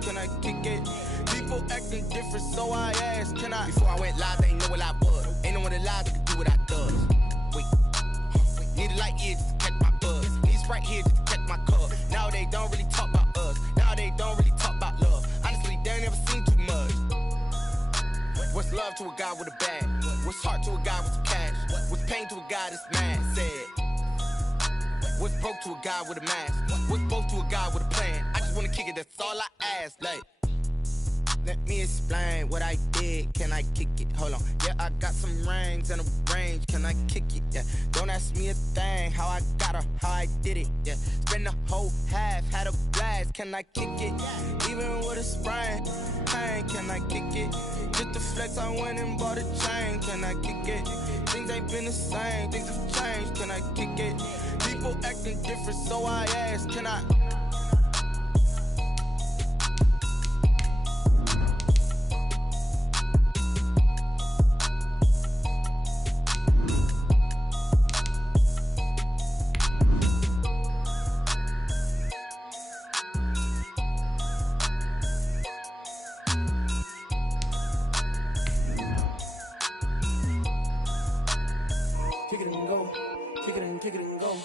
can I kick it? People acting different, so I asked, can I? Before I went live, they ain't know what I was. Ain't no one alive that could do what I does. Wait, need a light here just to catch my buzz. Need Sprite here just to catch my cup. Now they don't really talk about us. Now they don't really talk about love. Honestly, they ain't never seen too much. What's love to a guy with a bag? What's heart to a guy with some cash? What's pain to a guy that's mad? Said. What's broke to a guy with a mask? What's both to a guy with a plan? I just wanna kick it, that's all I ask. Like, let me explain what I did. Can I kick it? Hold on. Yeah, I got some rings and a range. Can I kick it? Yeah. Don't ask me a thing. How I got her, how I did it. Yeah. Spend the whole half, had a blast. Can I kick it? Even with a sprain. Pain, can I kick it? Just to flex, I went and bought a chain. Can I kick it? Things ain't been the same. Things have changed. Can I kick it? People acting different, so I asked, can I? Kick it and go, kick it and go.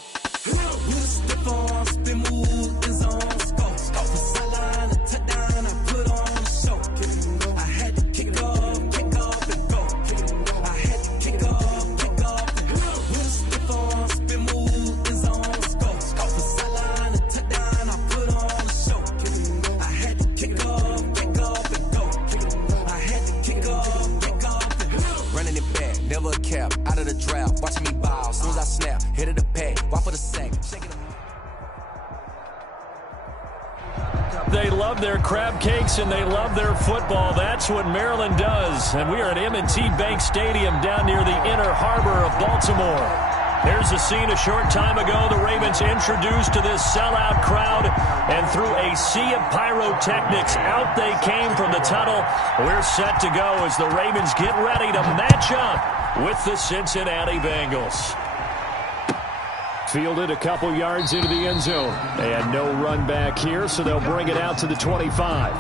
Step on, spin, move, is on, go. Off the sideline, a touchdown, I put on a show. I had to kick off and go. I had to kick off and go. Step on, spin, move, is on, go. Off the sideline, a touchdown, I put on a show. I had to kick off and go. I had to kick off and go. Running it back, never a cap, out of the draft. Watching me bow, as soon as I snap, hit of the pad, walk for the sack, shaking it. They love their crab cakes and they love their football. That's what Maryland does. And we are at M&T Bank Stadium down near the Inner Harbor of Baltimore. There's a scene a short time ago. The Ravens introduced to this sellout crowd, and through a sea of pyrotechnics, out they came from the tunnel. We're set to go as the Ravens get ready to match up with the Cincinnati Bengals. Fielded a couple yards into the end zone. And no run back here, so they'll bring it out to the 25.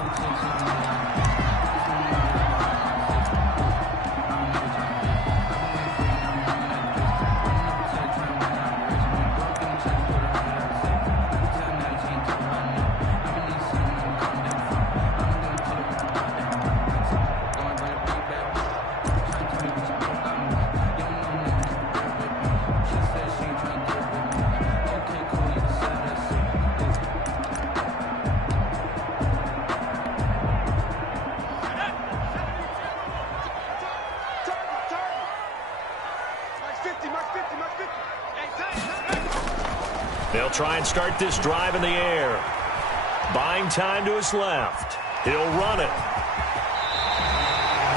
They'll try and start this drive in the air. Buying time to his left. He'll run it.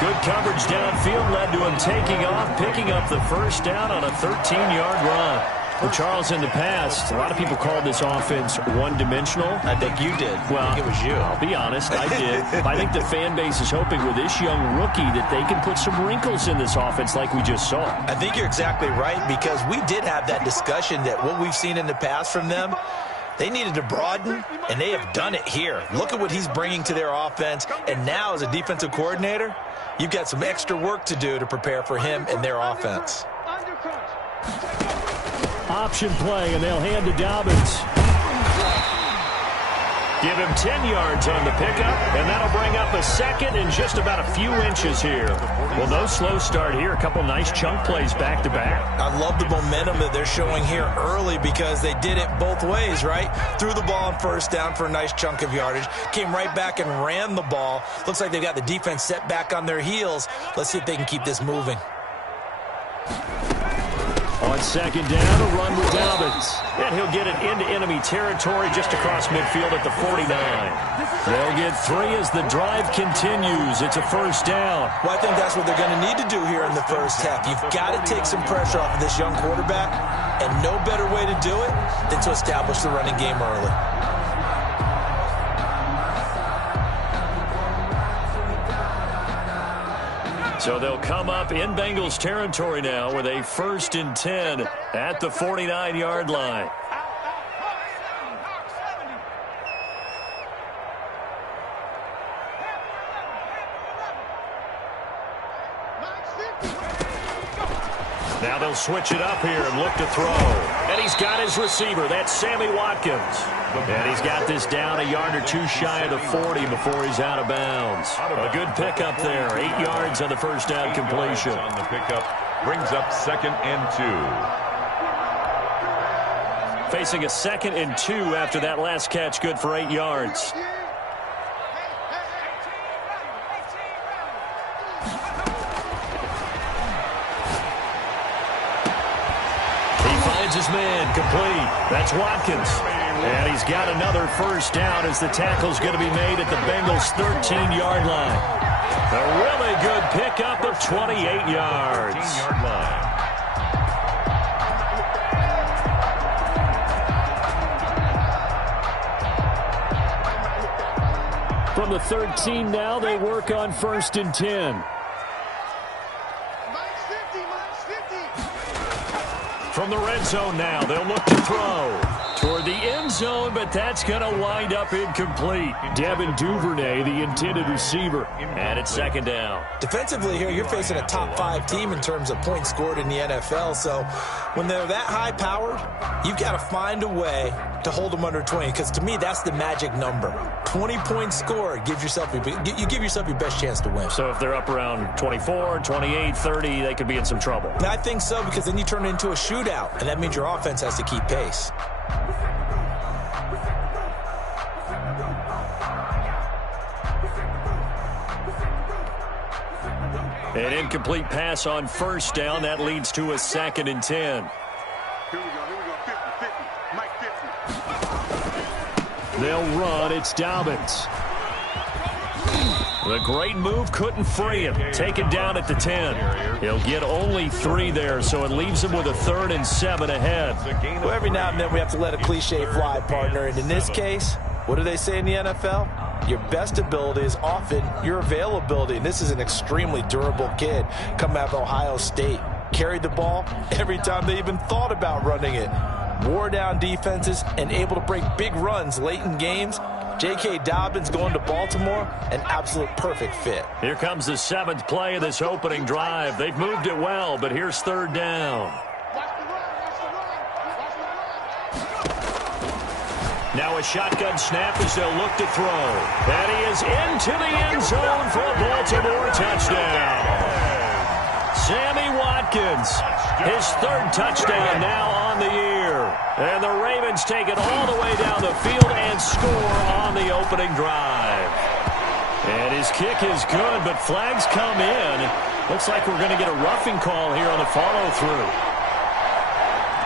Good coverage downfield led to him taking off, picking up the first down on a 13-yard run. Well, Charles, in the past, a lot of people called this offense one-dimensional. I think you did. Well, I think it was you. I'll be honest, I did. I think the fan base is hoping with this young rookie that they can put some wrinkles in this offense like we just saw. I think you're exactly right, because we did have that discussion that what we've seen in the past from them, they needed to broaden, and they have done it here. Look at what he's bringing to their offense, and now as a defensive coordinator, you've got some extra work to do to prepare for him and their offense. Option play, and they'll hand to Dobbins. Give him 10 yards on the pickup, and that'll bring up a second in just about a few inches here. Well, no slow start here. A couple nice chunk plays back-to-back. I love the momentum that they're showing here early, because they did it both ways, right? Threw the ball on first down for a nice chunk of yardage. Came right back and ran the ball. Looks like they've got the defense set back on their heels. Let's see if they can keep this moving. On second down, a run with Dobbins. And he'll get it into enemy territory just across midfield at the 49. They'll get 3 as the drive continues. It's a first down. Well, I think that's what they're going to need to do here in the first half. You've got to take some pressure off of this young quarterback, and no better way to do it than to establish the running game early. So they'll come up in Bengals territory now with a 1st and 10 at the 49-yard line. Now they'll switch it up here and look to throw. And he's got his receiver. That's Sammy Watkins. And he's got this down a yard or two shy of the 40 before he's out of bounds. A good pickup there. 8 yards on the first down completion. On the pickup brings up 2nd and 2. Facing a 2nd and 2 after that last catch, good for 8 yards. His man complete. That's Watkins. And he's got another first down as the tackle's going to be made at the Bengals' 13-yard line. A really good pickup of 28 yards. 13-yard line. From the 13 now, they work on 1st and 10. From the red zone now, they'll look to throw toward the end zone, but that's going to wind up incomplete. Devin Duvernay, the intended receiver, and it's 2nd down. Defensively here, you're facing a top 5 team in terms of points scored in the NFL, so when they're that high-powered, you've got to find a way to hold them under 20, because to me, that's the magic number. 20 points scored, you give yourself your best chance to win. So if they're up around 24, 28, 30, they could be in some trouble. I think so, because then you turn it into a shootout, and that means your offense has to keep pace. An incomplete pass on 1st down. That leads to a 2nd and 10. Here we go. 50, Mike 50. They'll run. It's Dobbins. The great move couldn't free him. Taken down at the 10. He'll get only 3 there, so it leaves him with a 3rd and 7 ahead. Well, every now and then we have to let a cliche fly, partner. And in this case, what do they say in the NFL? Your best ability is often your availability. And this is an extremely durable kid coming out of Ohio State. Carried the ball every time they even thought about running it. Wore down defenses and able to break big runs late in games. J.K. Dobbins going to Baltimore, an absolute perfect fit. Here comes the 7th play of this opening drive. They've moved it well, but here's 3rd down. Now a shotgun snap as they'll look to throw. And he is into the end zone for a Baltimore touchdown. Sammy Watkins, his 3rd touchdown now on the year. And the Ravens take it all the way down the field and score on the opening drive. And his kick is good, but flags come in. Looks like we're going to get a roughing call here on the follow-through.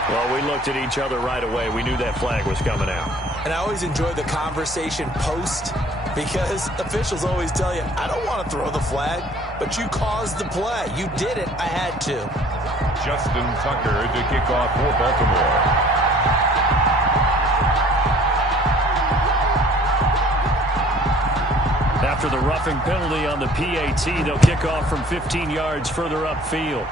Well, we looked at each other right away. We knew that flag was coming out. And I always enjoy the conversation post, because officials always tell you, I don't want to throw the flag, but you caused the play. You did it. I had to. Justin Tucker to kick off for Baltimore. After the roughing penalty on the PAT, they'll kick off from 15 yards further upfield.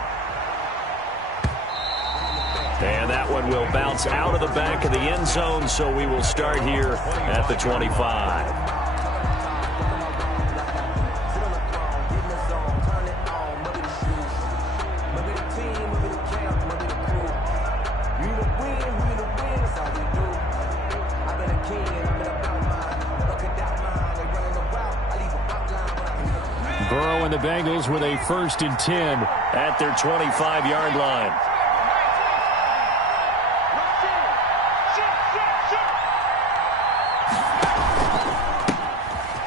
And that one will bounce out of the back of the end zone, so we will start here at the 25. Burrow and the Bengals with a 1st and 10 at their 25-yard line.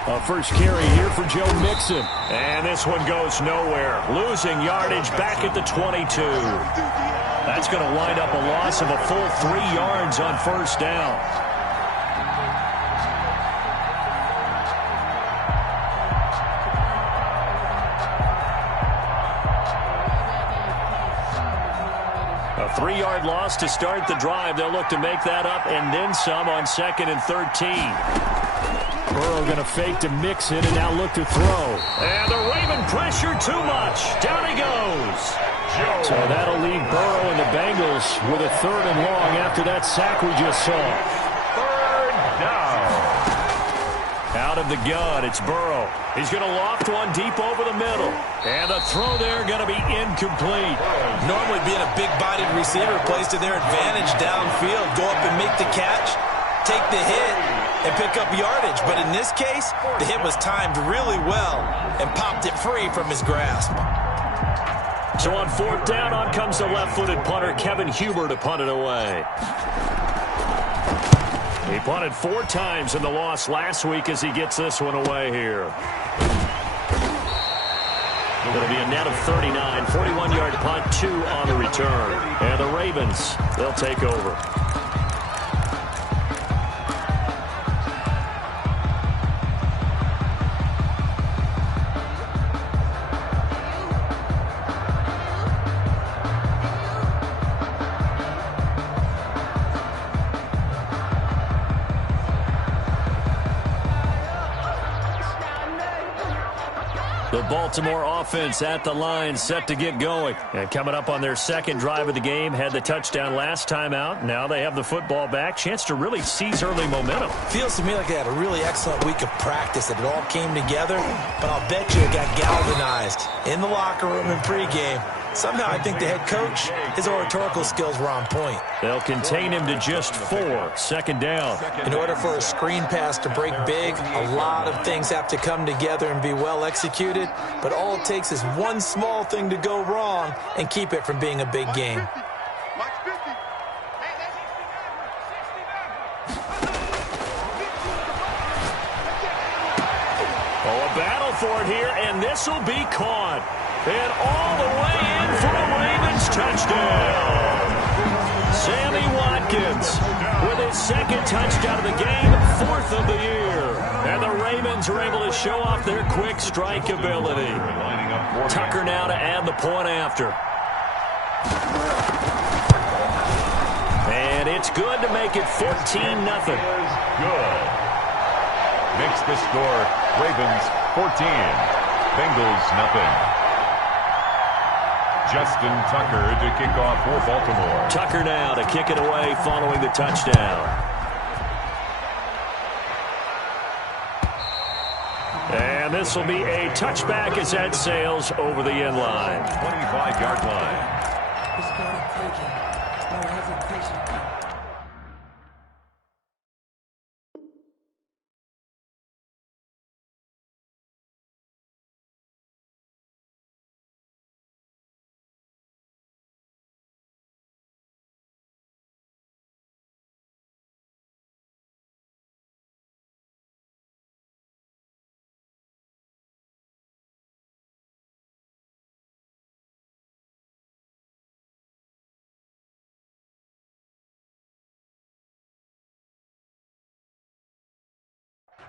A first carry here for Joe Mixon. And this one goes nowhere. Losing yardage back at the 22. That's going to wind up a loss of a full 3 yards on 1st down. A 3-yard loss to start the drive. They'll look to make that up and then some on 2nd and 13. Burrow going to fake to Mixon and now look to throw. And the Raven pressure too much. Down he goes. So that'll leave Burrow and the Bengals with a 3rd and long after that sack we just saw. 3rd down. Out Out of the gun, it's Burrow. He's going to loft one deep over the middle. And the throw there going to be incomplete. Normally being a big-bodied receiver plays to their advantage downfield. Go up and make the catch, take the hit, and pick up yardage. But in this case, the hit was timed really well and popped it free from his grasp. So on fourth down, on comes the left-footed punter, Kevin Huber, to punt it away. He punted 4 times in the loss last week as he gets this one away here. It'll be a net of 39, 41-yard punt, 2 on the return. And the Ravens, they'll take over. The Baltimore offense at the line, set to get going. And coming up on their second drive of the game, had the touchdown last time out. Now they have the football back. Chance to really seize early momentum. Feels to me like they had a really excellent week of practice, that it all came together. But I'll bet you it got galvanized in the locker room in pregame. Somehow I think the head coach, his oratorical skills were on point. They'll contain him to just 4. Second down. In order for a screen pass to break big, a lot of things have to come together and be well executed. But all it takes is one small thing to go wrong and keep it from being a big game. Oh, a battle for it here, and this will be caught. And all the way in for a Ravens touchdown. Sammy Watkins with his second touchdown of the game, 4th of the year. And the Ravens are able to show off their quick strike ability. Tucker now to add the point after. And it's good to make it 14-0. Good. Makes the score Ravens 14, Bengals nothing. Justin Tucker to kick off for Baltimore. Tucker now to kick it away following the touchdown. And this will be a touchback as that sails over the end line. 25-yard line.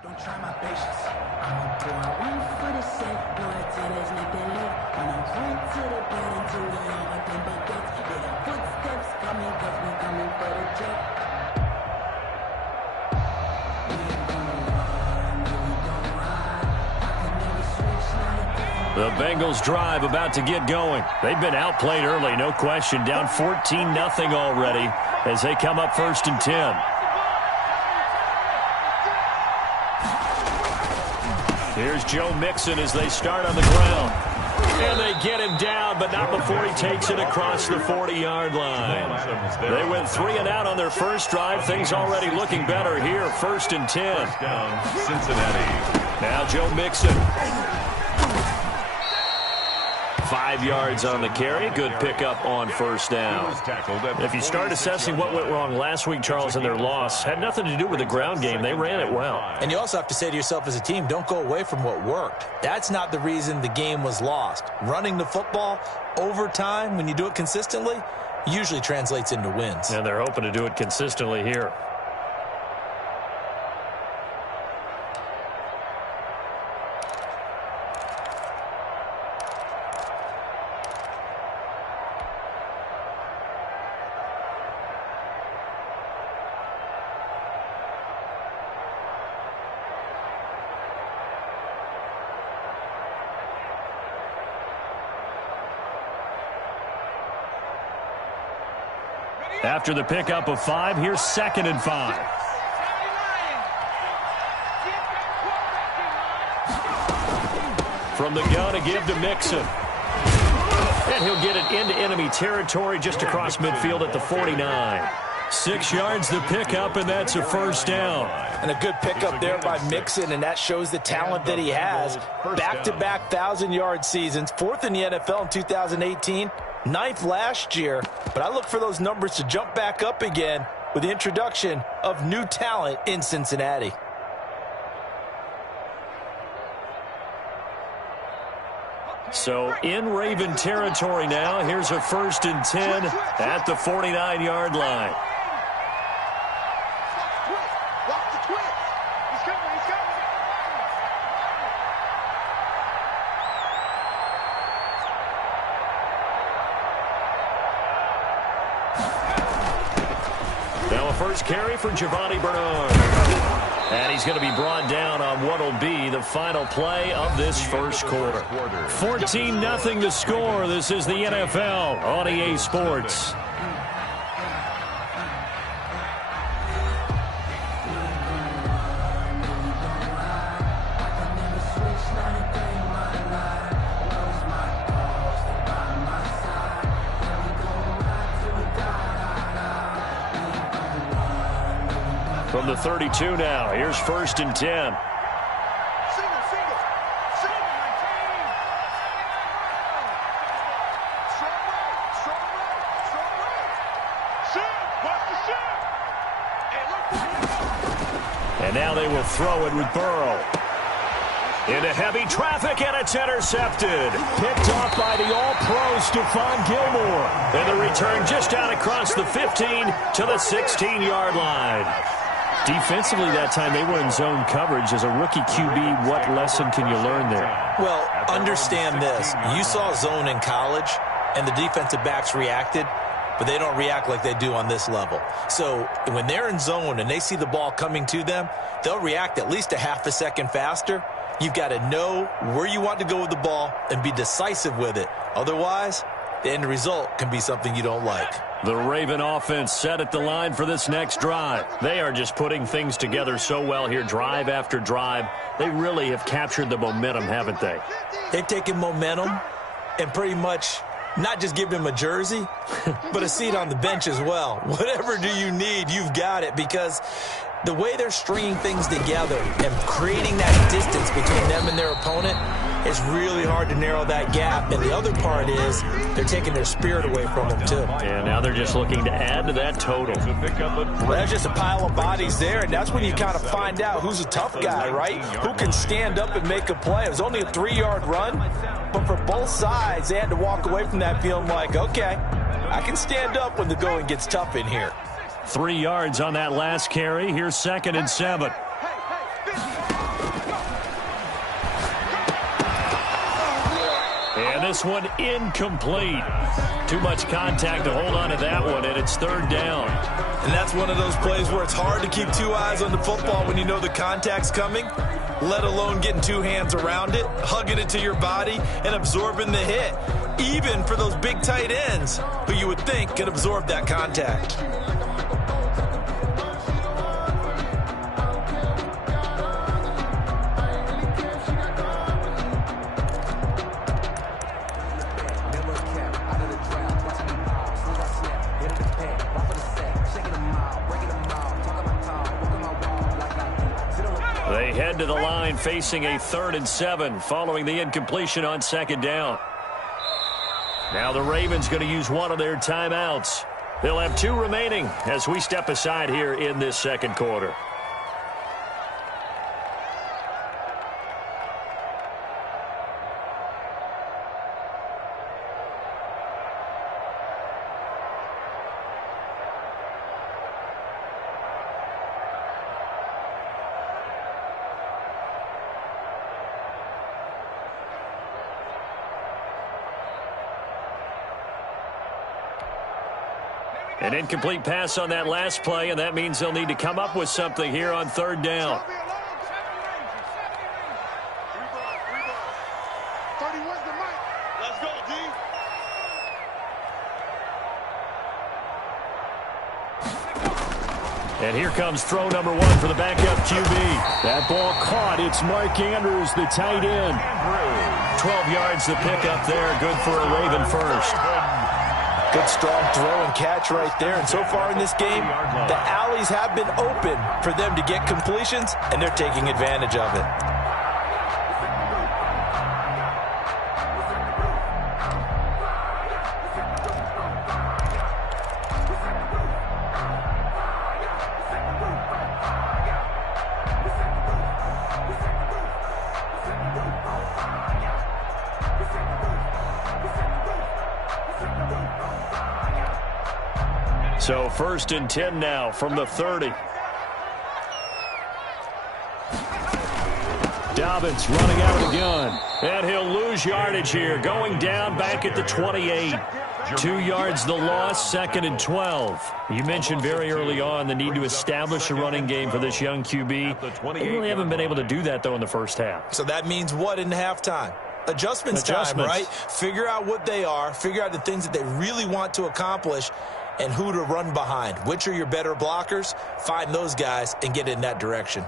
Don't try my patience. I'ma pour out one for the safe boy till there's nothing left. I'ma run to the bed until we all nothing but death. Yeah, the footsteps coming, cause we coming for the jet. We ain't gonna run, no, we don't ride. I can never switch, not a thing. The Bengals drive about to get going. They've been outplayed early, no question. Down 14-0 already as they come up 1st and 10. Here's Joe Mixon as they start on the ground. And they get him down, but not before he takes it across the 40-yard line. They went 3 and out on their first drive. Things already looking better here. 1st and 10. Down Cincinnati. Now Joe Mixon. 5 yards on the carry. Good pickup on 1st down. If you start assessing what went wrong last week, Charles, in their loss, had nothing to do with the ground game. They ran it well. And you also have to say to yourself as a team, don't go away from what worked. That's not the reason the game was lost. Running the football over time, when you do it consistently, usually translates into wins. And they're hoping to do it consistently here. After the pickup of 5, here's 2nd and 5. From the gun to give to Mixon. And he'll get it into enemy territory just across midfield at the 49. 6 yards to pick up, and that's a first down. And a good pickup there by Mixon, and that shows the talent that he has. Back-to-back 1,000-yard seasons, 4th in the NFL in 2018, 9th last year. But I look for those numbers to jump back up again with the introduction of new talent in Cincinnati. So in Raven territory now. Here's a 1st and 10 at the 49-yard line. Now a first carry for Giovanni Bernard. And he's going to be brought down on what will be the final play of this first quarter. 14-0 to score. This is the NFL on EA Sports. From the 32 now, here's 1st and 10. And now they will throw it with Burrow. Into heavy traffic, and it's intercepted. Picked off by the all-pro Stephon Gilmore. And the return just out across the 15 to the 16-yard line. Defensively that time, they were in zone coverage. As a rookie QB, what lesson can you learn there? Well, understand this. You saw zone in college, and the defensive backs reacted, but they don't react like they do on this level. So when they're in zone and they see the ball coming to them, they'll react at least a half a second faster. You've got to know where you want to go with the ball and be decisive with it. Otherwise, the end result can be something you don't like. The Raven offense set at the line for this next drive. They are just putting things together so well here, drive after drive. They really have captured the momentum, haven't they? They've taken momentum and pretty much not just given him a jersey, but a seat on the bench as well. Whatever do you need, you've got it, because the way they're stringing things together and creating that distance between them and their opponent, it's really hard to narrow that gap. And the other part is they're taking their spirit away from them, too. Yeah, now they're just looking to add to that total. Well, there's just a pile of bodies there, and that's when you kind of find out who's a tough guy, right? Who can stand up and make a play. It was only a 3-yard run, but for both sides, they had to walk away from that feeling like, okay, I can stand up when the going gets tough in here. 3 yards on that last carry. Here's 2nd and 7. And this one incomplete. Too much contact to hold on to that one, and it's 3rd down. And that's one of those plays where it's hard to keep 2 eyes on the football when you know the contact's coming, let alone getting 2 hands around it, hugging it to your body, and absorbing the hit. Even for those big tight ends who you would think could absorb that contact. They head to the line facing a 3rd and 7 following the incompletion on 2nd down. Now the Ravens going to use one of their timeouts. They'll have 2 remaining as we step aside here in this 2nd quarter. An incomplete pass on that last play, and that means they'll need to come up with something here on 3rd down. And here comes throw number 1 for the backup QB. That ball caught. It's Mark Andrews, the tight end. 12 yards to pick up there. Good for a Raven first. Good strong throw and catch right there. And so far in this game, the alleys have been open for them to get completions, and they're taking advantage of it. So 1st and 10 now from the 30. Dobbins running out of the gun. And he'll lose yardage here. Going down back at the 28. 2 yards the loss, 2nd and 12. You mentioned very early on the need to establish a running game for this young QB. They really haven't been able to do that, though, in the first half. So that means what in halftime? Adjustments time, right? Figure out what they are. Figure out the things that they really want to accomplish and who to run behind. Which are your better blockers? Find those guys and get in that direction.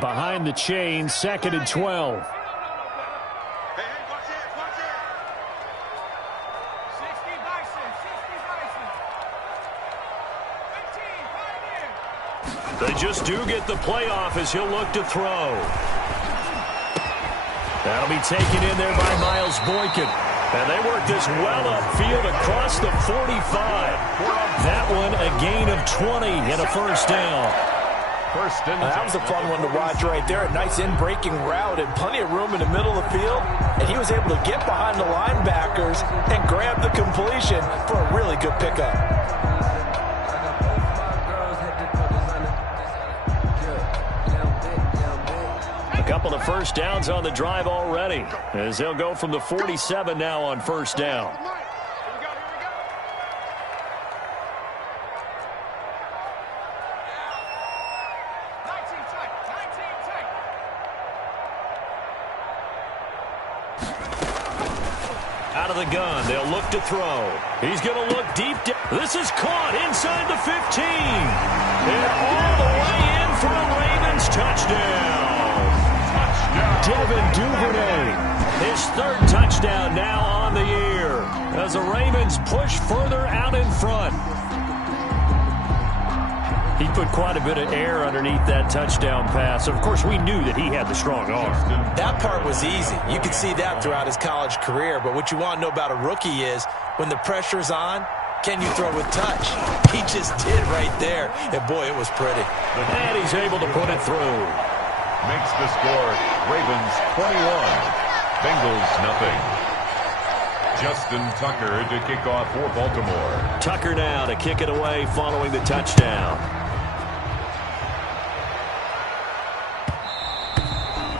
Behind the chain, 2nd and 12. They just do get the playoff as he'll look to throw. That'll be taken in there by Miles Boykin. And they work this well upfield across the 45. That one a gain of 20 and a first down. That was a fun one to watch right there. A nice in-breaking route and plenty of room in the middle of the field. And he was able to get behind the linebackers and grab the completion for a really good pickup. Couple of first downs on the drive already as they'll go from the 47 now on first down. Out of the gun, they'll look to throw. He's going to look deep. This is caught inside the 15. And all the way in for a Ravens touchdown. Devin Duvernay, his 3rd touchdown now on the year as the Ravens push further out in front. He put quite a bit of air underneath that touchdown pass. Of course, we knew that he had the strong arm. That part was easy. You could see that throughout his college career. But what you want to know about a rookie is when the pressure's on, can you throw with touch? He just did right there. And, boy, it was pretty. And he's able to put it through. Makes the score Ravens 21, Bengals nothing. Justin Tucker to kick off for Baltimore. Tucker now to kick it away following the touchdown.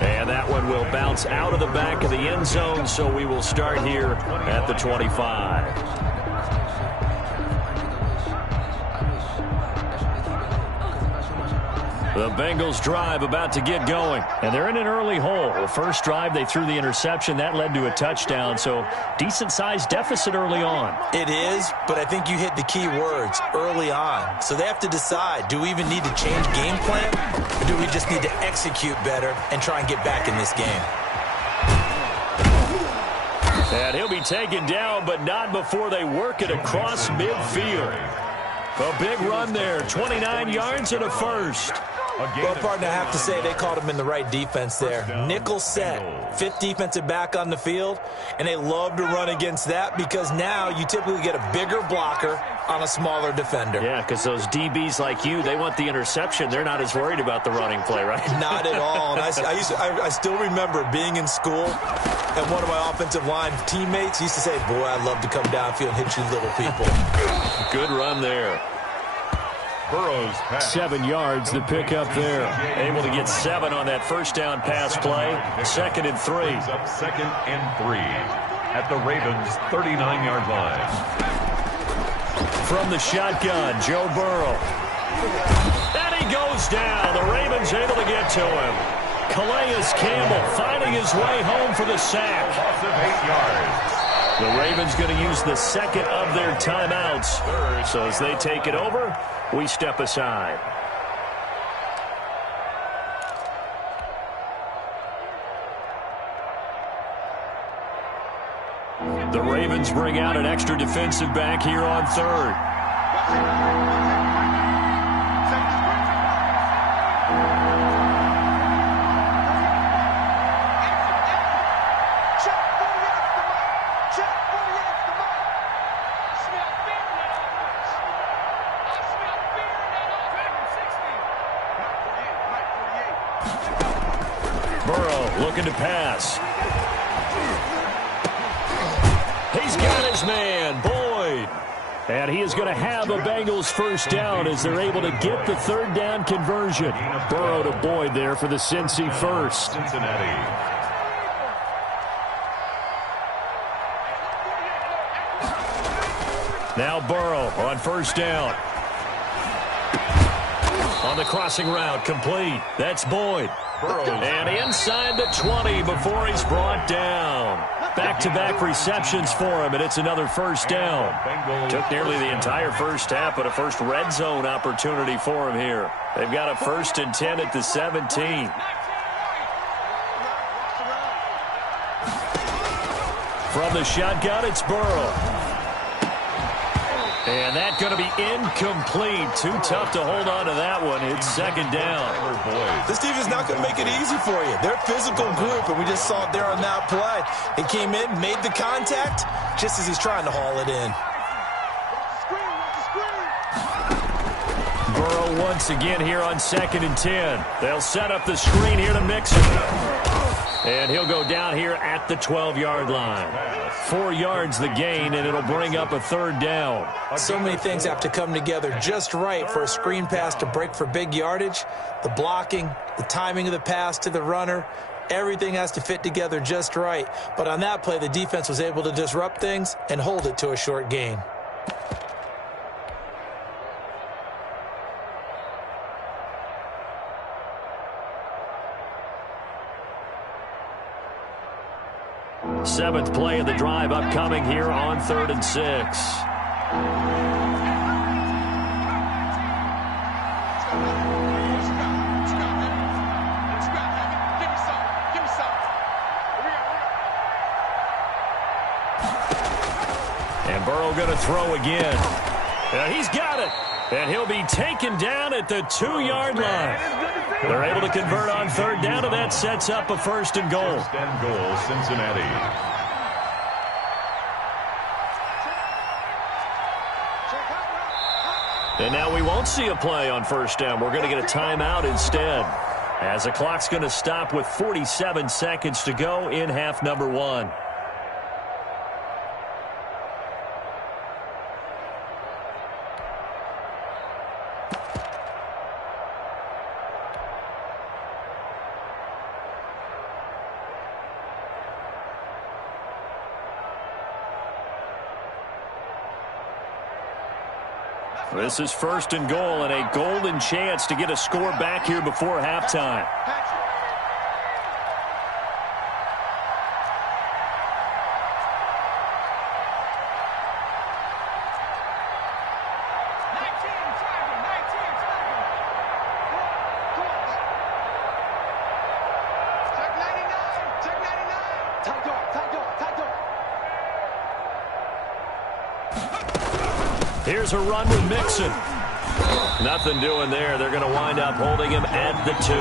And that one will bounce out of the back of the end zone, so we will start here at the 25. The Bengals drive about to get going, and they're in an early hole. The first drive, they threw the interception. That led to a touchdown, so decent-sized deficit early on. It is, but I think you hit the key words, early on. So they have to decide, do we even need to change game plan, or do we just need to execute better and try and get back in this game? And he'll be taken down, but not before they work it across midfield. A big run there, 29 yards and a first. Well, partner, I have to say they called him in the right defense there. Nickel set, 5th defensive back on the field, and they love to run against that because now you typically get a bigger blocker on a smaller defender. Yeah, because those DBs like you, they want the interception. They're not as worried about the running play, right? Not at all. And I still remember being in school, and one of my offensive line teammates used to say, boy, I'd love to come downfield and hit you little people. Good run there. Burrow's pass. 7 yards the pick up there. Able to get 7 on that first down pass play. 2nd and 3. Up 2nd and 3 at the Ravens' 39-yard line. From the shotgun, Joe Burrow. And he goes down. The Ravens able to get to him. Calais Campbell finding his way home for the sack. Loss of 8 yards. The Ravens going to use the second of their timeouts. So as they take it over, we step aside. The Ravens bring out an extra defensive back here on third. Burrow looking to pass. He's got his man, Boyd. And he is going to have a Bengals first down as they're able to get the third down conversion. Burrow to Boyd there for the Cincy first. Cincinnati. Now Burrow on first down. On the crossing route, complete. That's Boyd. And inside the 20 before he's brought down. Back-to-back receptions for him, and it's another first down. Took nearly the entire first half, but a first red zone opportunity for him here. They've got a 1st and 10 at the 17. From the shotgun, it's Burrow. And that's going to be incomplete. Too tough to hold on to that one. It's second down. This defense is not going to make it easy for you. They're a physical group, and we just saw it there on that play. He came in, made the contact, just as he's trying to haul it in. Burrow once again here on 2nd and 10. They'll set up the screen here to Mixon. And he'll go down here at the 12-yard line. 4 yards the gain, and it'll bring up a third down. So many things have to come together just right for a screen pass to break for big yardage. The blocking, the timing of the pass to the runner, everything has to fit together just right. But on that play, the defense was able to disrupt things and hold it to a short gain. Seventh play of the drive upcoming here on 3rd and 6. And Burrow going to throw again. And he's got it. And he'll be taken down at the 2-yard line. They're able to convert on third down, and that sets up a 1st and goal. 1st and goal, Cincinnati. And now we won't see a play on 1st down. We're going to get a timeout instead, as the clock's going to stop with 47 seconds to go in half number 1. This is 1st and goal, and a golden chance to get a score back here before halftime. Here's a run with Mixon. Nothing doing there. They're going to wind up holding him at the 2.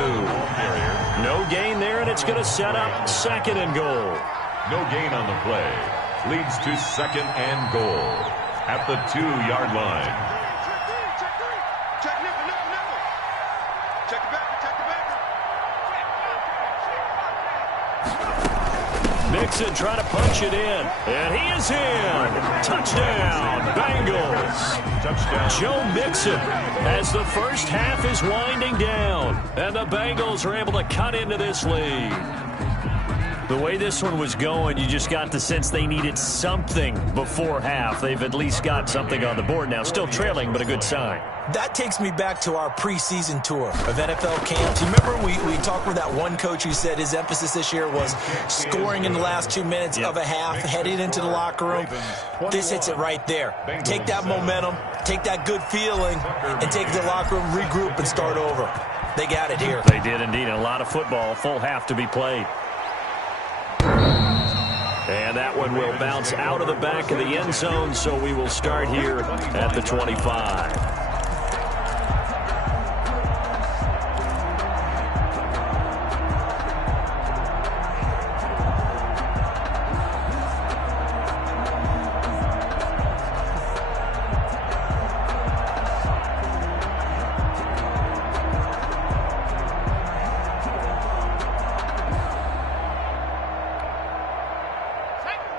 No gain there, and it's going to set up 2nd and goal. No gain on the play. Leads to 2nd and goal at the 2-yard line. Mixon trying to punch it in, and he is in. Touchdown, Bengals. Touchdown. Joe Mixon as the first half is winding down, and the Bengals are able to cut into this lead. The way this one was going, you just got the sense they needed something before half. They've at least got something on the board now. Still trailing, but a good sign. That takes me back to our preseason tour of NFL camps. You remember we talked with that one coach who said his emphasis this year was scoring in the last 2 minutes of a half, heading into the locker room. This hits it right there. Take that momentum, take that good feeling, and take it to the locker room, regroup, and start over. They got it here. They did indeed. A lot of football, full half to be played. And that one will bounce out of the back of the end zone, so we will start here at the 25.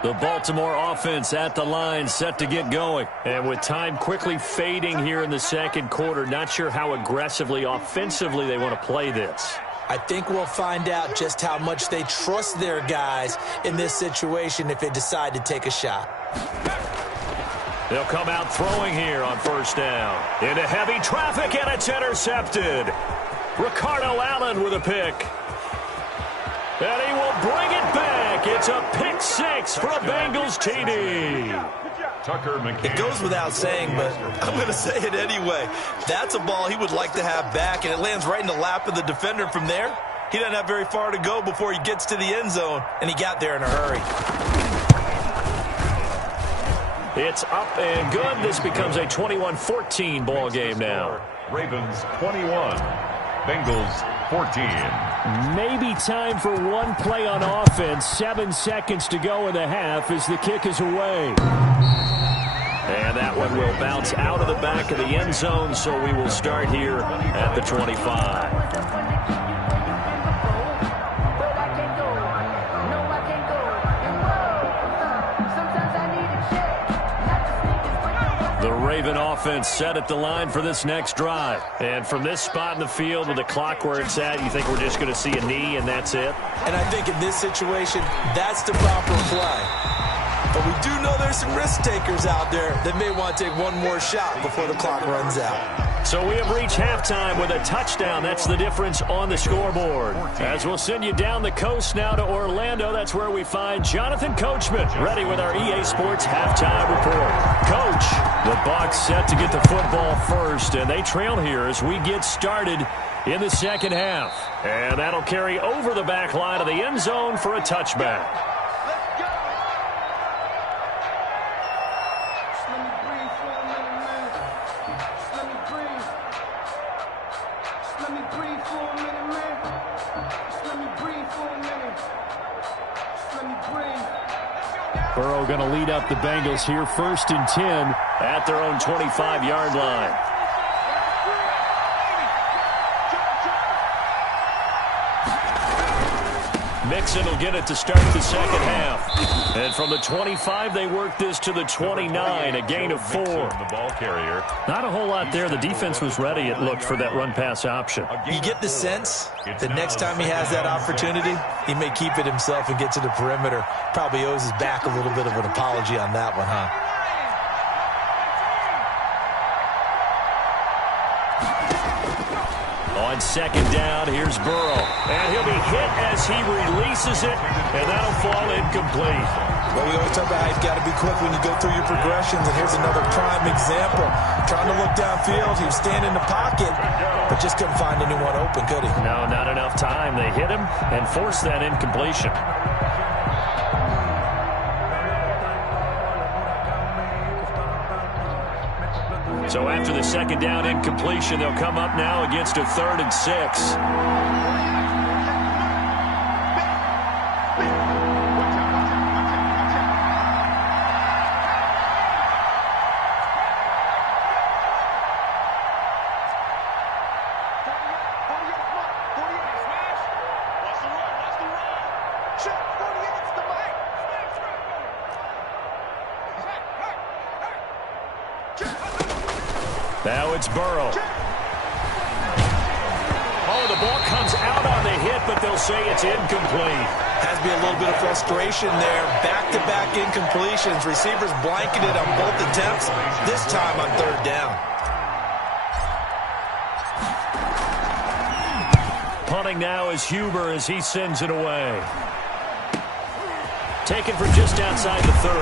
The Baltimore offense at the line, set to get going. And with time quickly fading here in the second quarter, not sure how aggressively, offensively they want to play this. I think we'll find out just how much they trust their guys in this situation if they decide to take a shot. They'll come out throwing here on first down. Into heavy traffic, and it's intercepted. Ricardo Allen with a pick. And he will bring it back. It's a pick six for a Bengals TD. It goes without saying, but I'm going to say it anyway. That's a ball he would like to have back, and it lands right in the lap of the defender. From there, he doesn't have very far to go before he gets to the end zone, and he got there in a hurry. It's up and good. This becomes a 21-14 ball game now. Ravens 21, Bengals 14. Maybe time for one play on offense. 7 seconds to go in the half as the kick is away. And that one will bounce out of the back of the end zone, so we will start here at the 25. The Raven offense set at the line for this next drive. And from this spot in the field with the clock where it's at, you think we're just going to see a knee and that's it? And I think in this situation, that's the proper play. But we do know there's some risk takers out there that may want to take one more shot before the clock runs out. So we have reached halftime with a touchdown. That's the difference on the scoreboard. As we'll send you down the coast now to Orlando, that's where we find Jonathan Coachman, ready with our EA Sports halftime report. Coach, the Bucs set to get the football first, and they trail here as we get started in the second half. And that'll carry over the back line of the end zone for a touchback. Burrow going to lead up the Bengals here, 1st and 10 at their own 25-yard line. Mixon will get it to start the second half. And from the 25, they work this to the 29, a gain of 4. The ball carrier. Not a whole lot there. The defense was ready, it looked, for that run-pass option. You get the sense that next time he has that opportunity, he may keep it himself and get to the perimeter. Probably owes his back a little bit of an apology on that one, huh? On second down, here's Burrow. And he'll be hit as he releases it, and that'll fall incomplete. Well, we always talk about how you've got to be quick when you go through your progressions, and here's another prime example. Trying to look downfield, he was standing in the pocket, but just couldn't find anyone open, could he? No, not enough time. They hit him and forced that incompletion. So after the second down incompletion, they'll come up now against a 3rd and 6. Now it's Burrow. Oh, the ball comes out on the hit, but they'll say it's incomplete. Has to be a little bit of frustration there. Back-to-back incompletions. Receivers blanketed on both attempts, this time on 3rd down. Punting now is Huber as he sends it away. Taken for just outside the 30.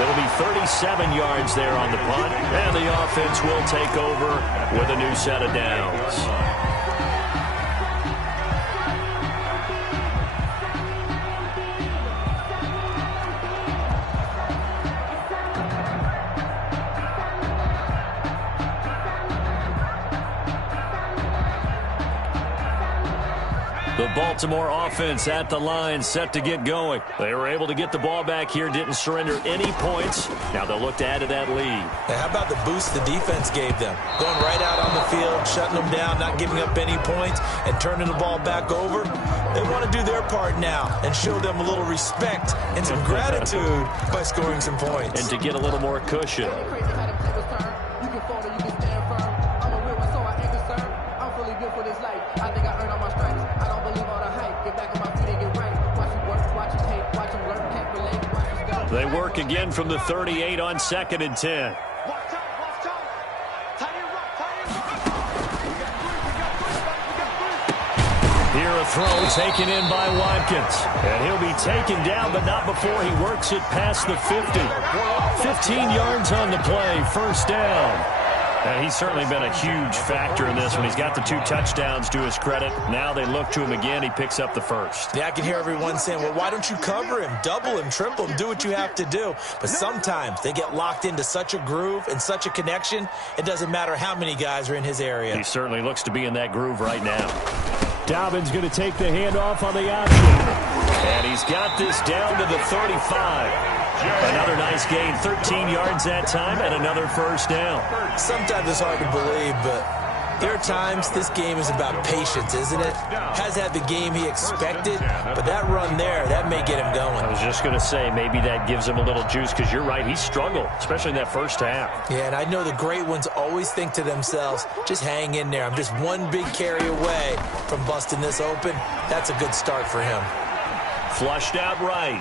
It'll be 37 yards there on the punt, and the offense will take over with a new set of downs. The Baltimore offense at the line, set to get going. They were able to get the ball back here, didn't surrender any points. Now they'll look to add to that lead. Now, how about the boost the defense gave them? Going right out on the field, shutting them down, not giving up any points, and turning the ball back over. They want to do their part now and show them a little respect and some gratitude by scoring some points. And to get a little more cushion. They work again from the 38 on 2nd and 10. Here a throw taken in by Watkins. And he'll be taken down, but not before he works it past the 50. 15 yards on the play, first down. And he's certainly been a huge factor in this one. He's got the 2 touchdowns to his credit. Now they look to him again. He picks up the first. Yeah, I can hear everyone saying, well, why don't you cover him, double him, triple him, do what you have to do. But sometimes they get locked into such a groove and such a connection, it doesn't matter how many guys are in his area. He certainly looks to be in that groove right now. Dobbins going to take the handoff on the option. And he's got this down to the 35. Another nice gain, 13 yards that time, and another first down. Sometimes it's hard to believe, but there are times this game is about patience, isn't it? Has had the game he expected, but that run there, that may get him going. I was just going to say, maybe that gives him a little juice, because you're right, he struggled, especially in that first half. Yeah, and I know the great ones always think to themselves, just hang in there. I'm just one big carry away from busting this open. That's a good start for him. Flushed out right.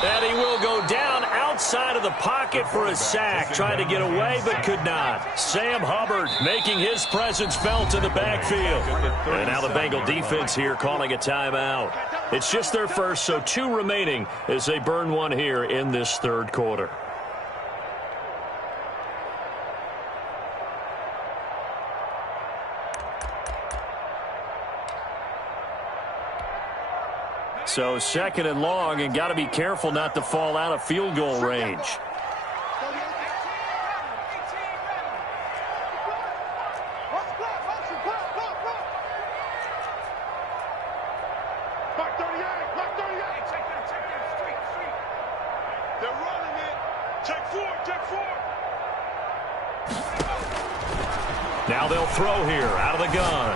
And he will go down outside of the pocket for a sack. Trying to get away, but could not. Sam Hubbard making his presence felt in the backfield. And now the Bengal defense here calling a timeout. It's just their first, so 2 remaining as they burn one here in this third quarter. So 2nd and long, and got to be careful not to fall out of field goal range. They're running it. Check 4. Now they'll throw here out of the gun.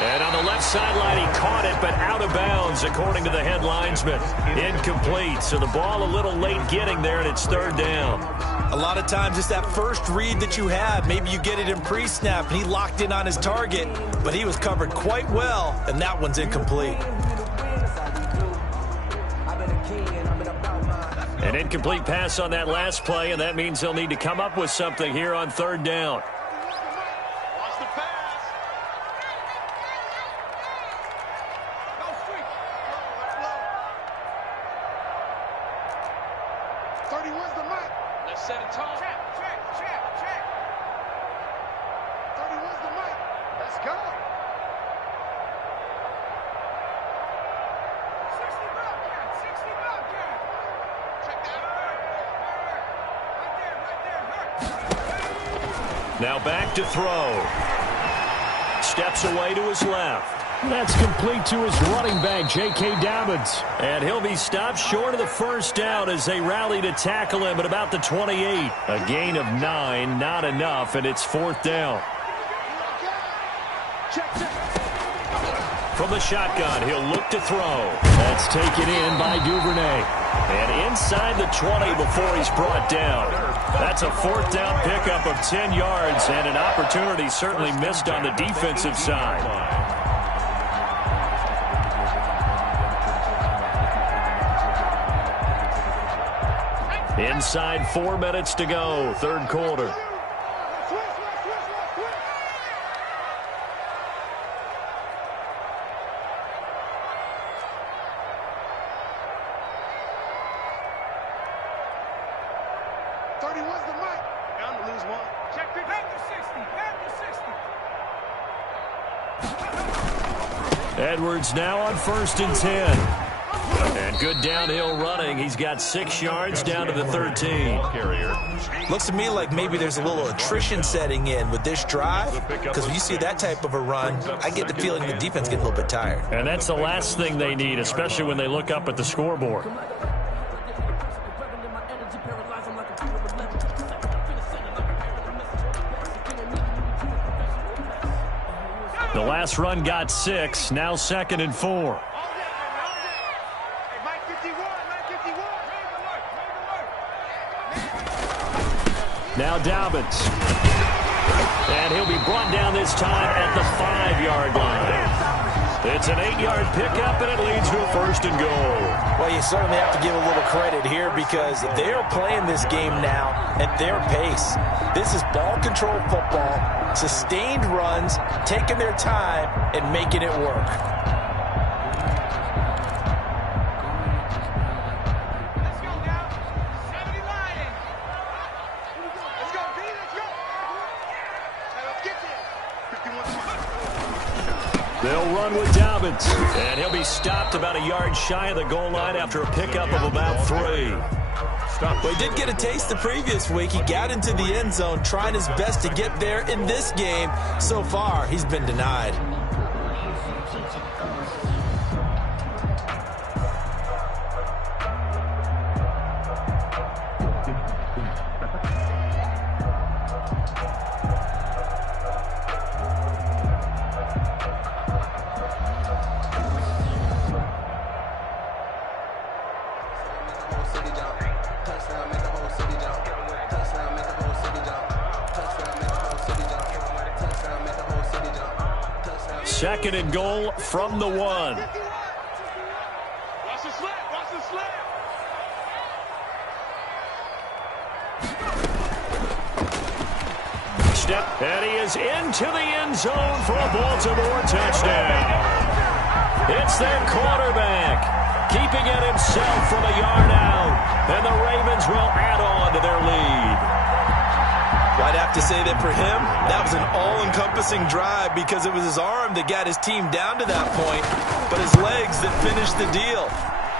And on the left sideline, he caught it, but out of bounds, according to the head linesman. Incomplete, so the ball a little late getting there, and it's 3rd down. A lot of times it's that first read that you have. Maybe you get it in pre-snap, and he locked in on his target, but he was covered quite well, and that one's incomplete. An incomplete pass on that last play, and that means they'll need to come up with something here on 3rd down. Watch the pass. 30 wins the mic. Let's set a tone. Check. 30 wins the mic. Let's go. 60 Bobcat. Check that. Right there. Now back to throw. Steps away to his left. That's complete to his running back, J.K. Dobbins. And he'll be stopped short of the first down as they rally to tackle him at about the 28. A gain of 9, not enough, and it's 4th down. From the shotgun, he'll look to throw. That's taken in by Duvernay. And inside the 20 before he's brought down. That's a 4th down pickup of 10 yards, and an opportunity certainly missed on the defensive side. Inside 4 minutes to go, 3rd quarter. 30 wins the mic. Bound to lose one. Check 50. Back to 60. Edwards now on 1st and 10. And good downhill running. He's got 6 yards down to the 13. Looks to me like maybe there's a little attrition setting in with this drive, because when you see that type of a run, I get the feeling the defense gets a little bit tired. And that's the last thing they need, especially when they look up at the scoreboard. The last run got 6, now 2nd and 4. Now Dobbins. And he'll be brought down this time at the 5-yard line. It's an 8-yard pickup, and it leads to a 1st and goal. Well, you certainly have to give a little credit here because they're playing this game now at their pace. This is ball control football, sustained runs, taking their time, and making it work. They'll run with Dobbins, and he'll be stopped about a yard shy of the goal line after a pickup of about 3. Well, he did get a taste the previous week. He got into the end zone, trying his best to get there in this game. So far, he's been denied. Second and goal from the 1. Watch the slap. Watch the slap. Step, and he is into the end zone for a Baltimore touchdown. It's their quarterback, keeping it himself from a yard out, and the Ravens will add on to their lead. I'd have to say that for him, that was an all-encompassing drive because it was his arm that got his team down to that point, but his legs that finished the deal.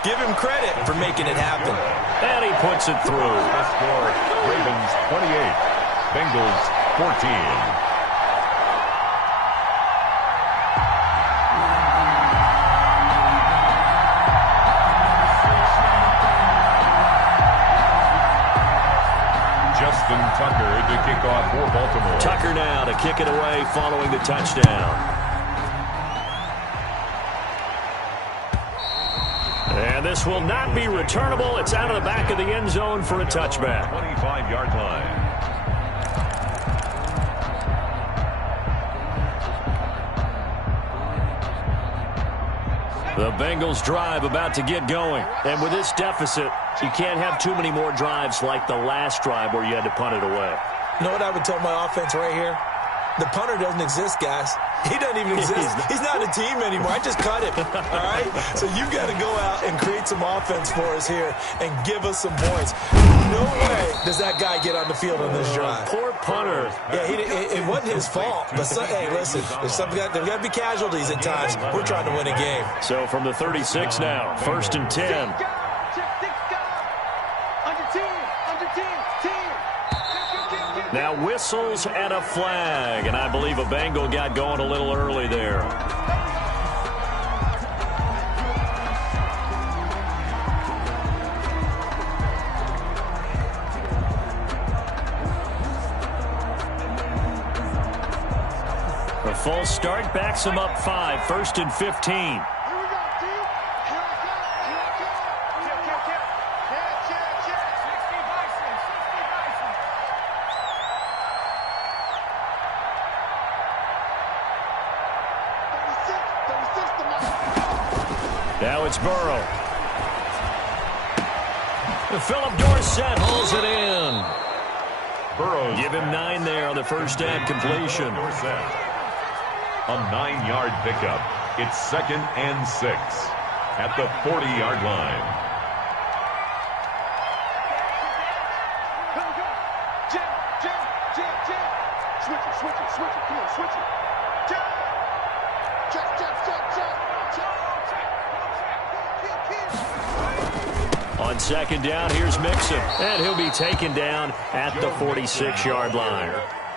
Give him credit for making it happen. And he puts it through. The score, Ravens 28, Bengals 14. Justin Tucker to kick off for Baltimore. Tucker now to kick it away following the touchdown. And this will not be returnable. It's out of the back of the end zone for a touchback. 25-yard line. The Bengals drive about to get going. And with this deficit, you can't have too many more drives like the last drive where you had to punt it away. You know what I would tell my offense right here? The punter doesn't exist, guys. He doesn't even exist. He's not a team anymore. I just cut him, all right? So you've got to go out and create some offense for us here and give us some points. No way does that guy get on the field on this drive. Poor punter. Yeah, it wasn't his fault. But, hey, listen, there's got to be casualties at times. We're trying to win a game. So from the 36 now, 1st and 10. Now whistles and a flag, and I believe a Bengal got going a little early there. The false start backs him up 5, 1st and 15. Now it's Burrow. Philip Dorsett holds it in. Burrow. Give him 9 there on the first down completion. Dorsett. A 9-yard pickup. It's 2nd and 6 at the 40-yard line. On second down, here's Mixon, and he'll be taken down at the 46-yard line.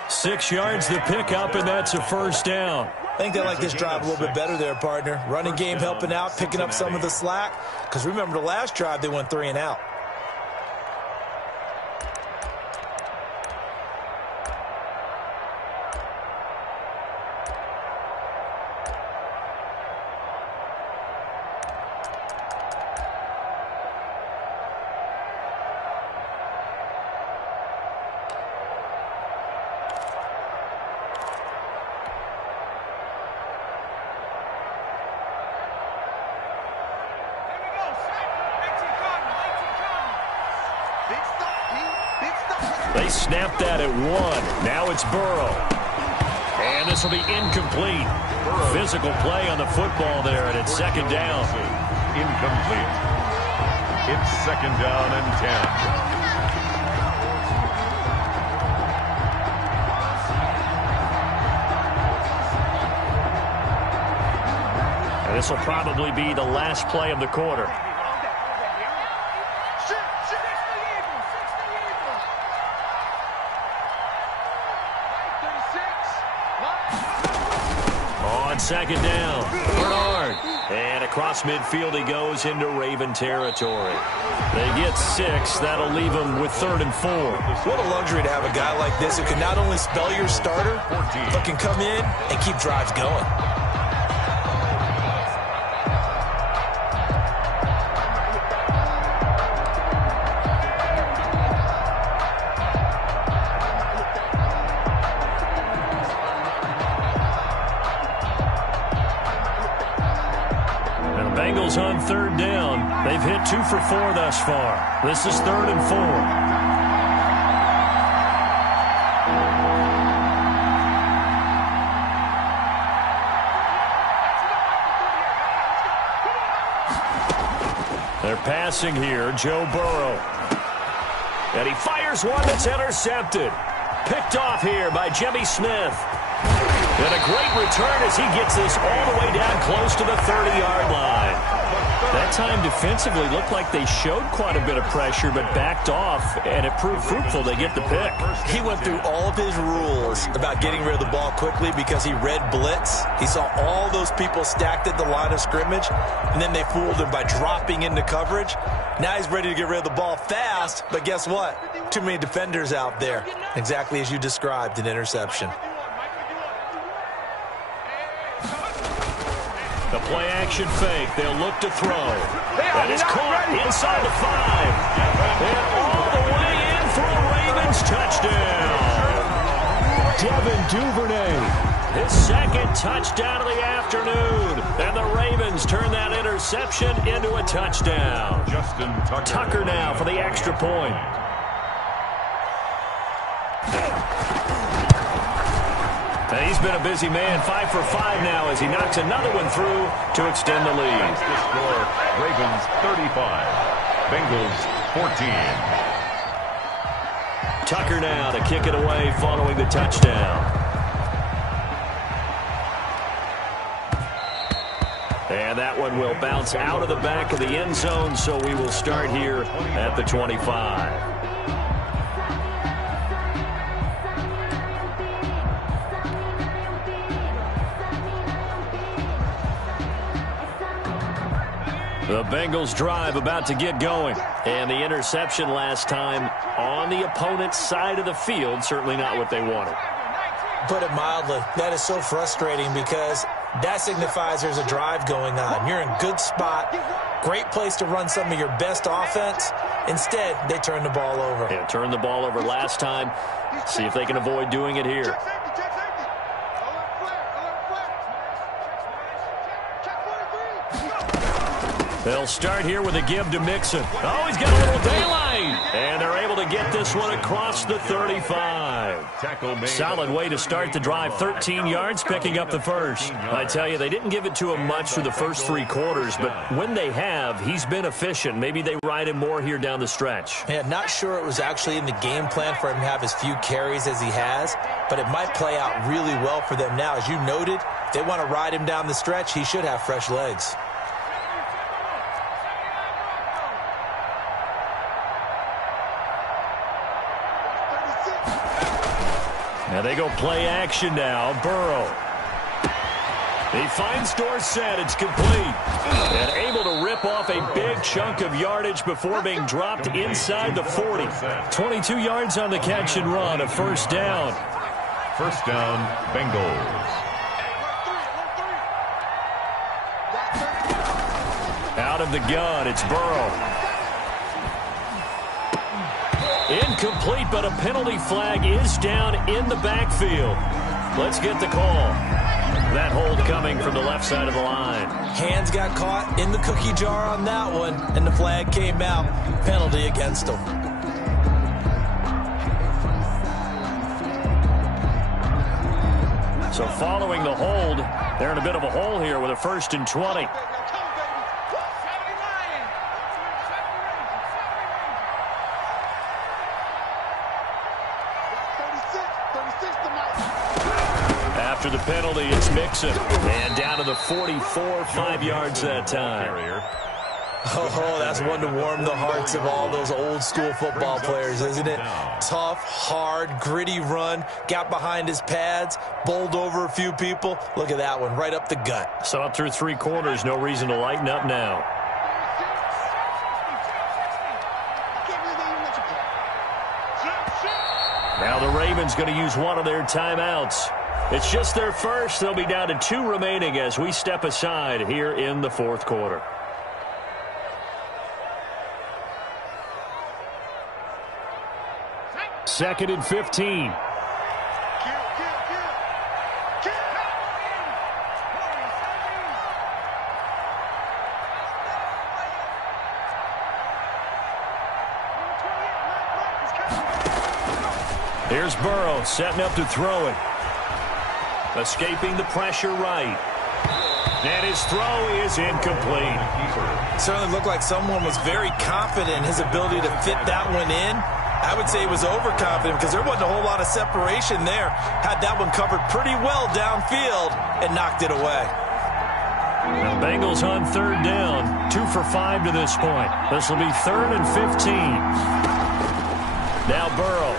6 yards the pickup, and that's a first down. I think they like this drive a little bit better there, partner. Running game helping out, picking up some of the slack. Because remember the last drive, they went 3 and out. They snapped that at 1. Now it's Burrow. And this will be incomplete. Physical play on the football there, and it's second down. Incomplete. It's second down and 10. And this will probably be the last play of the quarter. On second down, Bernard. And across midfield he goes into Raven territory. They get 6. That'll leave them with 3rd and 4. What a luxury to have a guy like this who can not only spell your starter, but can come in and keep drives going. Bengals on 3rd down. They've hit 2 for 4 thus far. This is 3rd and 4. They're passing here, Joe Burrow. And he fires one that's intercepted. Picked off here by Jimmy Smith. And a great return as he gets this all the way down close to the 30-yard line. That time defensively looked like they showed quite a bit of pressure but backed off, and it proved fruitful. They get the pick. He went through all of his rules about getting rid of the ball quickly because he read blitz. He saw all those people stacked at the line of scrimmage, and then they fooled him by dropping into coverage. Now he's ready to get rid of the ball fast, but guess what? Too many defenders out there. Exactly as you described, an interception. The play-action fake. They'll look to throw. That is caught inside the 5. And all the way in for a Ravens touchdown. Devin Duvernay. His 2nd touchdown of the afternoon. And the Ravens turn that interception into a touchdown. Justin Tucker now for the extra point. And he's been a busy man, 5 for 5 now as he knocks another one through to extend the lead. The score, Ravens 35, Bengals 14. Tucker now to kick it away following the touchdown. And that one will bounce out of the back of the end zone, so we will start here at the 25. The Bengals drive about to get going. And the interception last time on the opponent's side of the field, certainly not what they wanted. Put it mildly, that is so frustrating because that signifies there's a drive going on. You're in a good spot, great place to run some of your best offense. Instead, they turn the ball over. Yeah, turned the ball over last time. See if they can avoid doing it here. They'll start here with a give to Mixon. Oh, he's got a little daylight. And they're able to get this one across the 35. Solid way to start the drive. 13 yards, picking up the first. I tell you, they didn't give it to him much through the first 3 quarters, but when they have, he's been efficient. Maybe they ride him more here down the stretch. Yeah, not sure it was actually in the game plan for him to have as few carries as he has, but it might play out really well for them now. As you noted, If they want to ride him down the stretch, he should have fresh legs. Now they go play action now. Burrow. He finds Dorsett. It's complete. And able to rip off a big chunk of yardage before being dropped inside the 40. 22 yards on the catch and run. A first down. First down, Bengals. Out of the gun, it's Burrow. Incomplete, but a penalty flag is down in the backfield. Let's get the call. That hold coming from the left side of the line. Hands got caught in the cookie jar on that one, and the flag came out. Penalty against him. So following the hold, they're in a bit of a hole here with a 1st and 20. After the penalty, it's Mixon. And down to the 44, 5 yards that time. Oh, that's one to warm the hearts of all those old school football players, isn't it? Tough, hard, gritty run. Got behind his pads, bowled over a few people. Look at that one, right up the gut. So up through 3 quarters, no reason to lighten up now. Now the Ravens going to use one of their timeouts. It's just their first. They'll be down to 2 remaining as we step aside here in the 4th quarter. Second and 15. Here's Burrow setting up to throw it. Escaping the pressure right. And his throw is incomplete. Certainly looked like someone was very confident in his ability to fit that one in. I would say he was overconfident because there wasn't a whole lot of separation there. Had that one covered pretty well downfield and knocked it away. The Bengals on 3rd down. 2 for 5 to this point. This will be 3rd and 15. Now Burrow.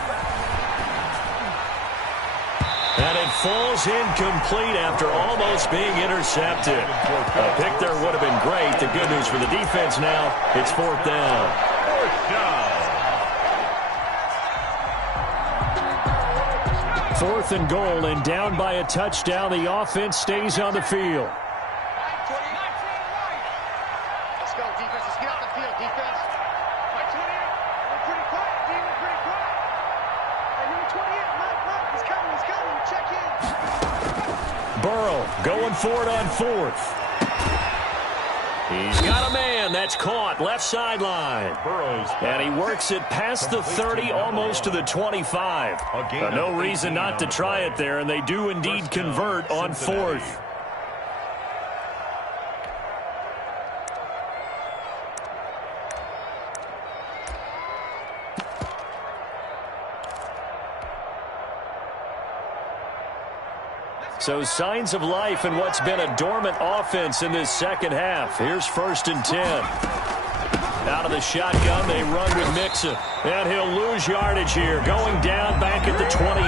And it falls incomplete after almost being intercepted. A pick there would have been great. The good news for the defense now, it's 4th down. 4th down. 4th and goal, and down by a touchdown. The offense stays on the field. Let's go, defense. Let's get out the field, defense. Right 28. We're pretty quiet, D. We're pretty quiet. Hey, number 28, look. He's coming, he's coming. Check in. Burrow going for it on 4th. He's got a man. That's caught. Left sideline. And he works it past the 30, almost to the 25. No reason not to try it there, and they do indeed convert on 4th. So signs of life in what's been a dormant offense in this second half. Here's 1st and 10. Out of the shotgun, they run with Mixon. And he'll lose yardage here. Going down back at the 28.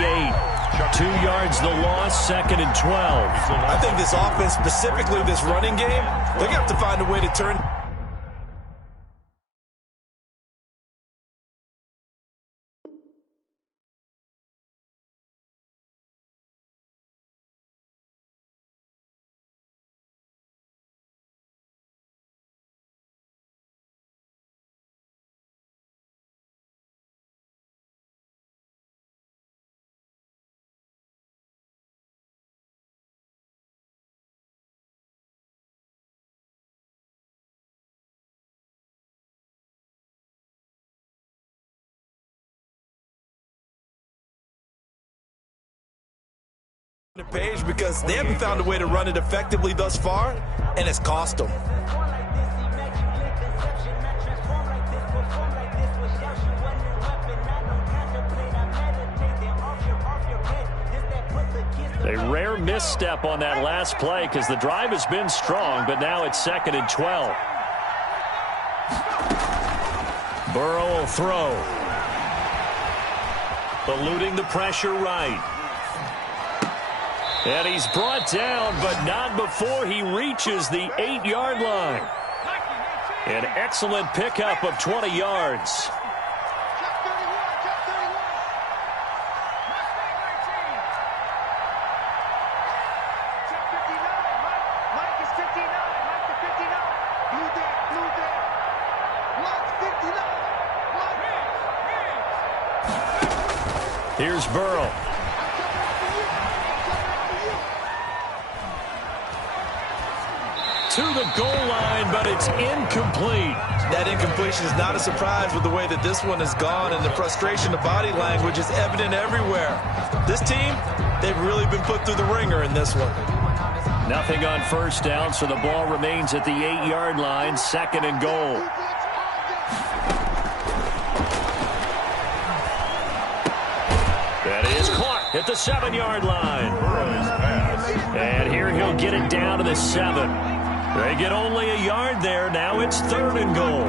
2 yards the loss, 2nd and 12. I think this offense, specifically this running game, they're going to have to find a way to turn. The page because they haven't found a way to run it effectively thus far, and it's cost them. A rare misstep on that last play because the drive has been strong, but now it's 2nd and 12. Burrow will throw. Eluding the pressure right. And he's brought down, but not before he reaches the 8-yard line. An excellent pickup of 20 yards. Here's Burrow. To the goal line, but it's incomplete. That incompletion is not a surprise with the way that this one has gone, and the frustration of body language is evident everywhere. This team, they've really been put through the ringer in this one. Nothing on first down, so the ball remains at the 8-yard line, 2nd and goal. That is caught at the 7-yard line. And here he'll get it down to the 7. They get only a yard there. Now it's 3rd and goal.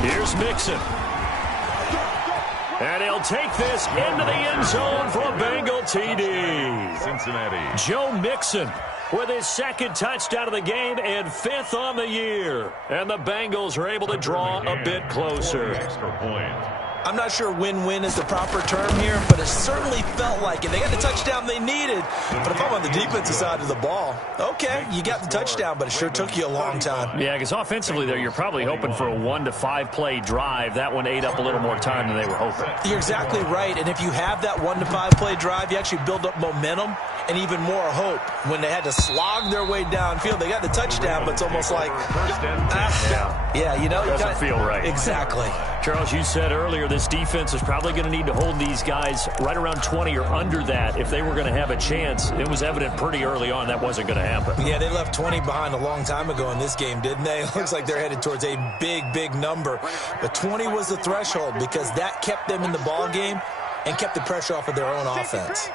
Here's Mixon. And he'll take this into the end zone for a Bengal TD. Cincinnati. Joe Mixon with his 2nd touchdown of the game and 5th on the year. And the Bengals are able to draw a bit closer. Extra point. I'm not sure win-win is the proper term here, but it certainly felt like it. They got the touchdown they needed. But if I'm on the defensive side of the ball, okay, you got the touchdown, but it sure took you a long time. Yeah, because offensively there, you're probably hoping for a 1 to 5 play drive. That one ate up a little more time than they were hoping. You're exactly right, and if you have that 1 to 5 play drive, you actually build up momentum and even more hope. When they had to slog their way downfield, they got the touchdown, but it's almost like, yeah, you know, doesn't feel right. Exactly. Charles, you said earlier this defense is probably going to need to hold these guys right around 20 or under that if they were going to have a chance. It was evident pretty early on that wasn't going to happen. Yeah, they left 20 behind a long time ago in this game, didn't they? It looks like they're headed towards a big, big number. But 20 was the threshold because that kept them in the ball game and kept the pressure off of their own offense.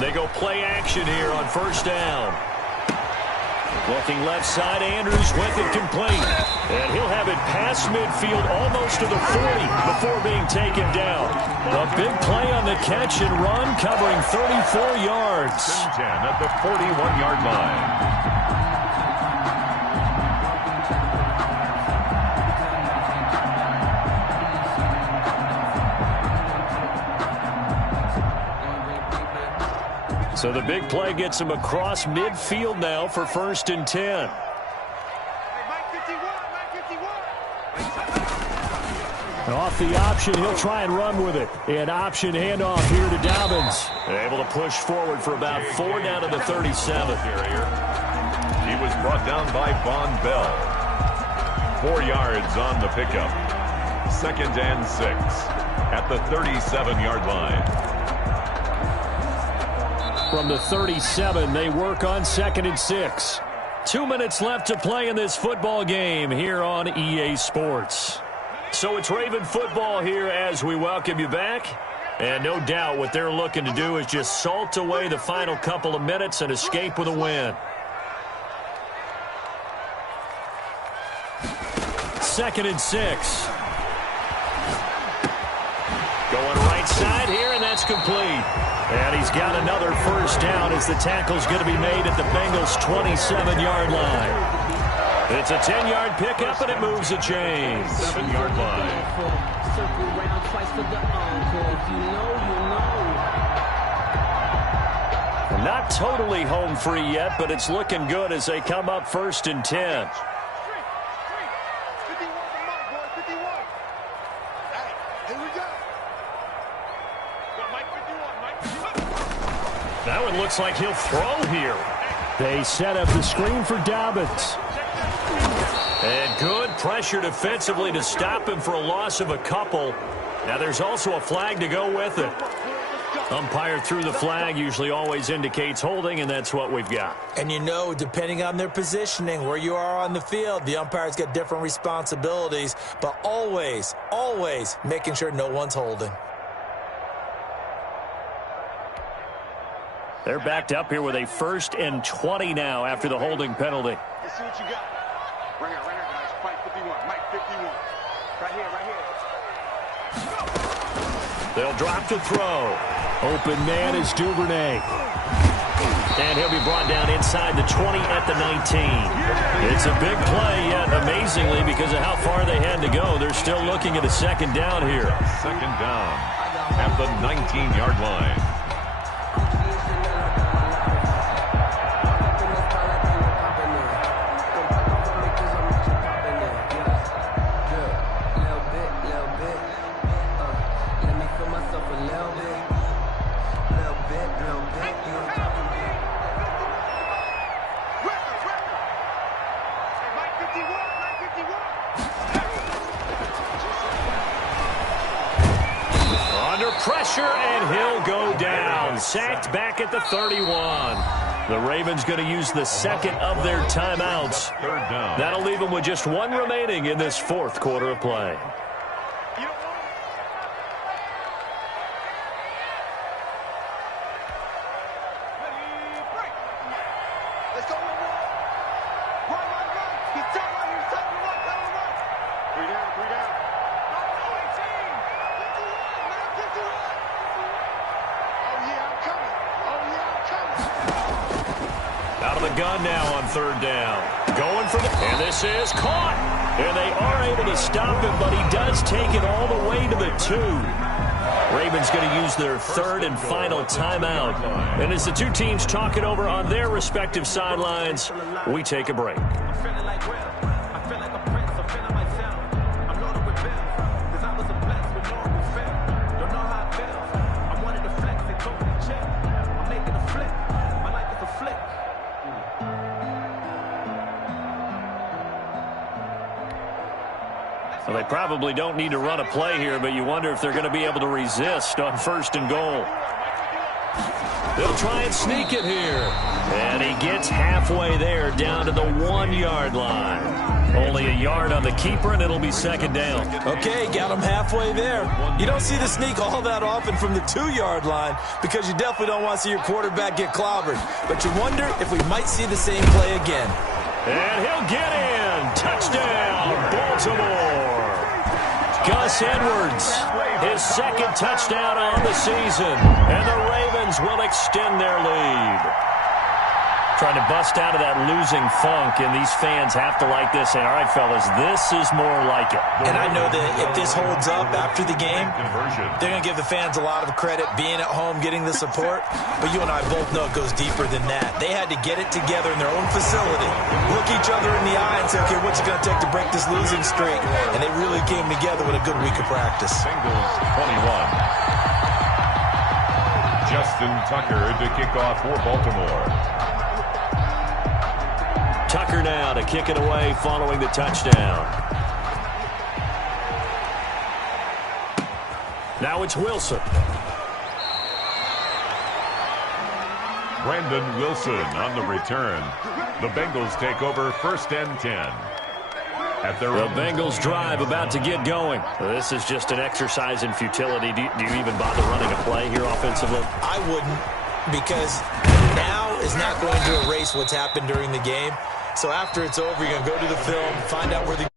They go play action here on first down. Looking left side, Andrews with it complete. And he'll have it past midfield almost to the 40 before being taken down. A big play on the catch and run covering 34 yards. 10 at the 41-yard line. So the big play gets him across midfield now for 1st and 10. Off the option, he'll try and run with it. An option handoff here to Dobbins. Able to push forward for about 4 down to the 37. He was brought down by Von Bell. 4 yards on the pickup. 2nd and 6 at the 37-yard line. From the 37, they work on 2nd and 6. 2 minutes left to play in this football game here on EA Sports. So it's Raven football here as we welcome you back. And no doubt what they're looking to do is just salt away the final couple of minutes and escape with a win. 2nd and 6. Going right side here, and that's complete. And he's got another first down as the tackle's going to be made at the Bengals' 27-yard line. It's a 10-yard pickup, and it moves the chains. 7-yard line. Circle round twice for the encore. If you know, you know. Not totally home free yet, but it's looking good as they come up 1st and 10. That one looks like he'll throw here. They set up the screen for Dobbins. And good pressure defensively to stop him for a loss of a couple. Now there's also a flag to go with it. Umpire threw the flag, usually always indicates holding, and that's what we've got. And you know, depending on their positioning, where you are on the field, the umpire's got different responsibilities, but always, always making sure no one's holding. They're backed up here with a 1st and 20 now after the holding penalty. Let's see what you got. Right here, guys. Mike 51. Mike 51. Right here, right here. They'll drop to throw. Open man is Duvernay. And he'll be brought down inside the 20 at the 19. It's a big play, yet amazingly, because of how far they had to go, they're still looking at a 2nd down here. 2nd down at the 19-yard line. Pressure, and he'll go down. Sacked back at the 31. The Ravens going to use the 2nd of their timeouts. 3rd down. That'll leave them with just 1 remaining in this 4th quarter of play. Let's go. Run. He's tight right here. Tight on the right. 3 down. 3 down. Out of the gun now on 3rd down. Going for the... And this is caught. And they are able to stop him, but he does take it all the way to the 2. Ravens going to use their 3rd and final timeout. And as the two teams talk it over on their respective sidelines, we take a break. Well, they probably don't need to run a play here, but you wonder if they're going to be able to resist on 1st and goal. They'll try and sneak it here. And he gets halfway there, down to the 1-yard line. Only a yard on the keeper, and it'll be 2nd down. Okay, got him halfway there. You don't see the sneak all that often from the 2-yard line because you definitely don't want to see your quarterback get clobbered. But you wonder if we might see the same play again. And he'll get in. Touchdown, Baltimore. Gus Edwards, his 2nd touchdown on the season. And the Ravens will extend their lead. Trying to bust out of that losing funk, and these fans have to like this. And all right, fellas, this is more like it. And I know that if this holds up after the game, they're going to give the fans a lot of credit being at home, getting the support. But you and I both know it goes deeper than that. They had to get it together in their own facility, look each other in the eye and say, okay, what's it going to take to break this losing streak? And they really came together with a good week of practice. Bengals 21. Justin Tucker to kick off for Baltimore. Tucker now to kick it away following the touchdown. Now it's Wilson. Brandon Wilson on the return. The Bengals take over 1st and 10. At their The Bengals drive about to get going. This is just an exercise in futility. Do you even bother running a play here offensively? I wouldn't, because now is not going to erase what's happened during the game. So after it's over, you're going to go to the film, find out where the